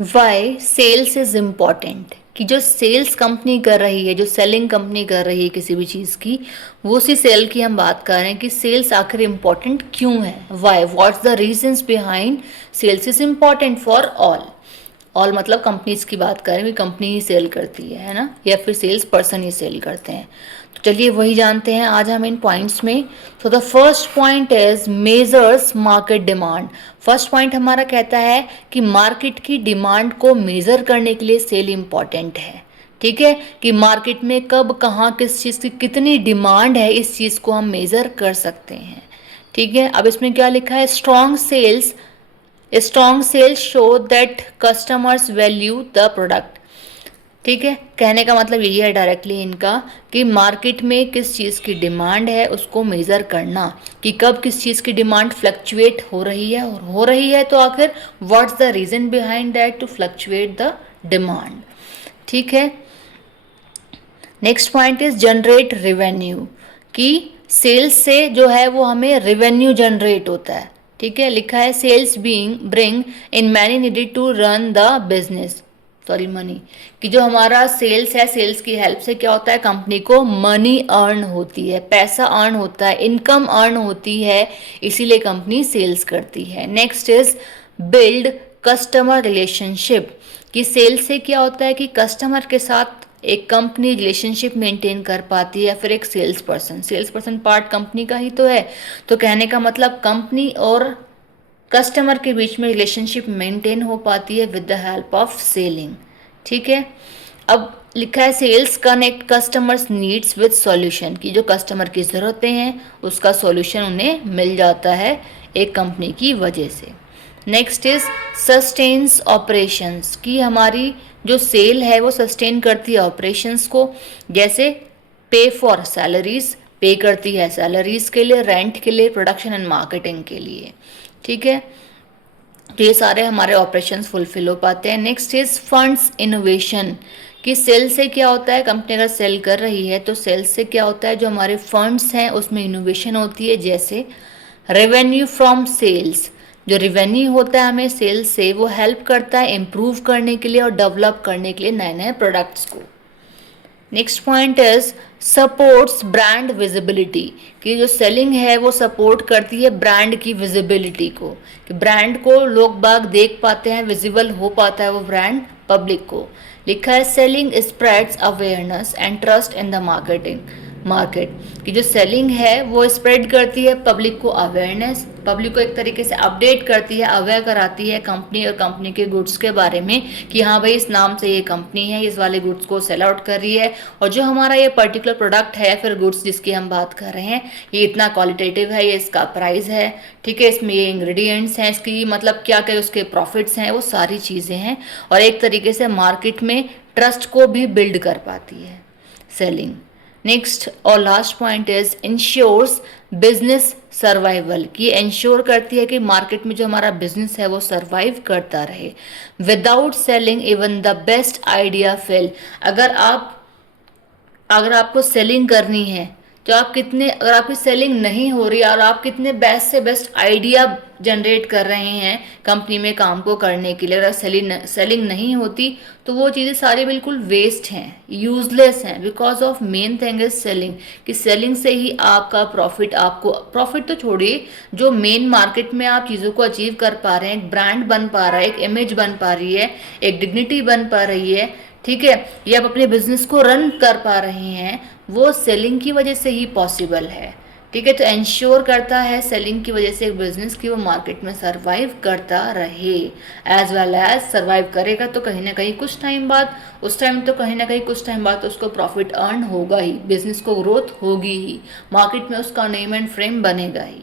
Y sales is important, कि जो sales company कर रही है, जो सेलिंग कंपनी कर रही है किसी भी चीज़ की, वो उसी सेल की हम बात कर रहे हैं कि सेल्स आखिर इम्पॉर्टेंट क्यों है। Why, what's the reasons behind sales is important for all मतलब कंपनीज की बात करें कि कंपनी ही सेल करती है ना, या फिर सेल्स पर्सन ही सेल करते हैं। तो चलिए वही जानते हैं आज हम इन पॉइंट्स में। तो the first point is measures market demand. First point हमारा कहता है कि मार्केट की डिमांड को मेजर करने के लिए सेल इंपॉर्टेंट है। ठीक है, कि मार्केट में कब कहाँ किस चीज़ की कितनी डिमांड है, इस चीज़ को हम मेजर कर सकते हैं। ठीक है, अब इसमें क्या लिखा है, strong sales show that customers value the product. ठीक है, कहने का मतलब यही है डायरेक्टली इनका कि मार्केट में किस चीज़ की डिमांड है उसको मेज़र करना, कि कब किस चीज़ की डिमांड फ्लक्चुएट हो रही है, और हो रही है तो आखिर what's the reason behind that to fluctuate the demand. ठीक है, next point is generate revenue, कि सेल्स से जो है वो हमें रेवेन्यू जनरेट होता है। ठीक है, लिखा है sales being bring in many needed to run the business, sorry money, कि जो हमारा सेल्स है, सेल्स की हेल्प से क्या होता है, कंपनी को मनी अर्न होती है, पैसा अर्न होता है, इनकम अर्न होती है, इसीलिए कंपनी सेल्स करती है। Next is build customer relationship, कि सेल्स से क्या होता है कि कस्टमर के साथ एक कंपनी रिलेशनशिप मेंटेन कर पाती है, या फिर एक सेल्स पर्सन पार्ट कंपनी का ही तो है। तो कहने का मतलब कंपनी और कस्टमर के बीच में रिलेशनशिप मेंटेन हो पाती है with the help of selling. ठीक है, अब लिखा है sales connect customers needs with solution, की जो कस्टमर की ज़रूरतें हैं उसका सॉल्यूशन उन्हें मिल जाता है एक कंपनी की वजह से। नेक्स्ट इज सस्टेन्स ऑपरेशंस, की हमारी जो सेल है वो सस्टेन करती है ऑपरेशंस को, जैसे पे फॉर सैलरीज, पे करती है सैलरीज के लिए, रेंट के लिए, प्रोडक्शन एंड मार्केटिंग के लिए। ठीक है, तो ये सारे हमारे ऑपरेशंस फुलफिल हो पाते हैं। नेक्स्ट इज फंड्स इनोवेशन, कि सेल से क्या होता है, कंपनी अगर सेल कर रही है तो सेल से क्या होता है, जो हमारे फंड्स हैं उसमें इनोवेशन होती है, जैसे रेवेन्यू फ्रॉम सेल्स, जो रेवेन्यू होता है हमें सेल्स से वो हेल्प करता है इम्प्रूव करने के लिए और डेवलप करने के लिए नए नए प्रोडक्ट्स को। Next point is supports brand visibility, कि जो सेलिंग है वो सपोर्ट करती है ब्रांड की विजिबिलिटी को, कि ब्रांड को लोग बाग देख पाते हैं, विजिबल हो पाता है वो ब्रांड पब्लिक को। लिखा है selling spreads awareness and trust in the market, कि जो सेलिंग है वो स्प्रेड करती है पब्लिक को अवेयरनेस, पब्लिक को एक तरीके से अपडेट करती है, अवेयर कराती है कंपनी और कंपनी के गुड्स के बारे में, कि हाँ भाई इस नाम से ये कंपनी है, इस वाले गुड्स को सेल आउट कर रही है, और जो हमारा ये पर्टिकुलर प्रोडक्ट है फिर गुड्स जिसकी हम बात कर रहे हैं ये इतना क्वालिटेटिव है, ये इसका प्राइस है, ठीक है, इसमें ये इंग्रेडिएंट्स हैं, इसकी मतलब क्या क्या उसके प्रॉफिट्स हैं, वो सारी चीज़ें हैं, और एक तरीके से मार्केट में ट्रस्ट को भी बिल्ड कर पाती है सेलिंग। नेक्स्ट और last point is ensures business survival, की इंश्योर करती है कि मार्केट में जो हमारा बिजनेस है वो सर्वाइव करता रहे। Without selling even the best idea fail, अगर आपको सेलिंग करनी है तो अगर आपकी सेलिंग नहीं हो रही और आप कितने बेस्ट से बेस्ट आइडिया जनरेट कर रहे हैं कंपनी में काम को करने के लिए, अगर सेलिंग नहीं होती तो वो चीज़ें सारी बिल्कुल वेस्ट हैं, यूजलेस हैं, because of main thing is selling, कि सेलिंग से ही आपका प्रॉफिट तो छोड़िए, जो मेन मार्केट में आप चीज़ों को अचीव कर पा रहे हैं, एक ब्रांड बन पा रहा है, एक इमेज बन पा रही है, एक डिग्निटी बन पा रही है, ठीक है, ये आप अपने बिजनेस को रन कर पा रहे हैं, वो सेलिंग की वजह से ही पॉसिबल है। ठीक है, तो इंश्योर करता है सेलिंग की वजह से एक बिजनेस की वो मार्केट में सरवाइव करता रहे, एज वेल एज सरवाइव करेगा तो कहीं ना कहीं कुछ टाइम बाद, उस टाइम तो कहीं ना कहीं कुछ टाइम बाद तो उसको प्रॉफिट अर्न होगा ही, बिजनेस को ग्रोथ होगी ही, मार्केट में उसका नेम एंड फ्रेम बनेगा ही।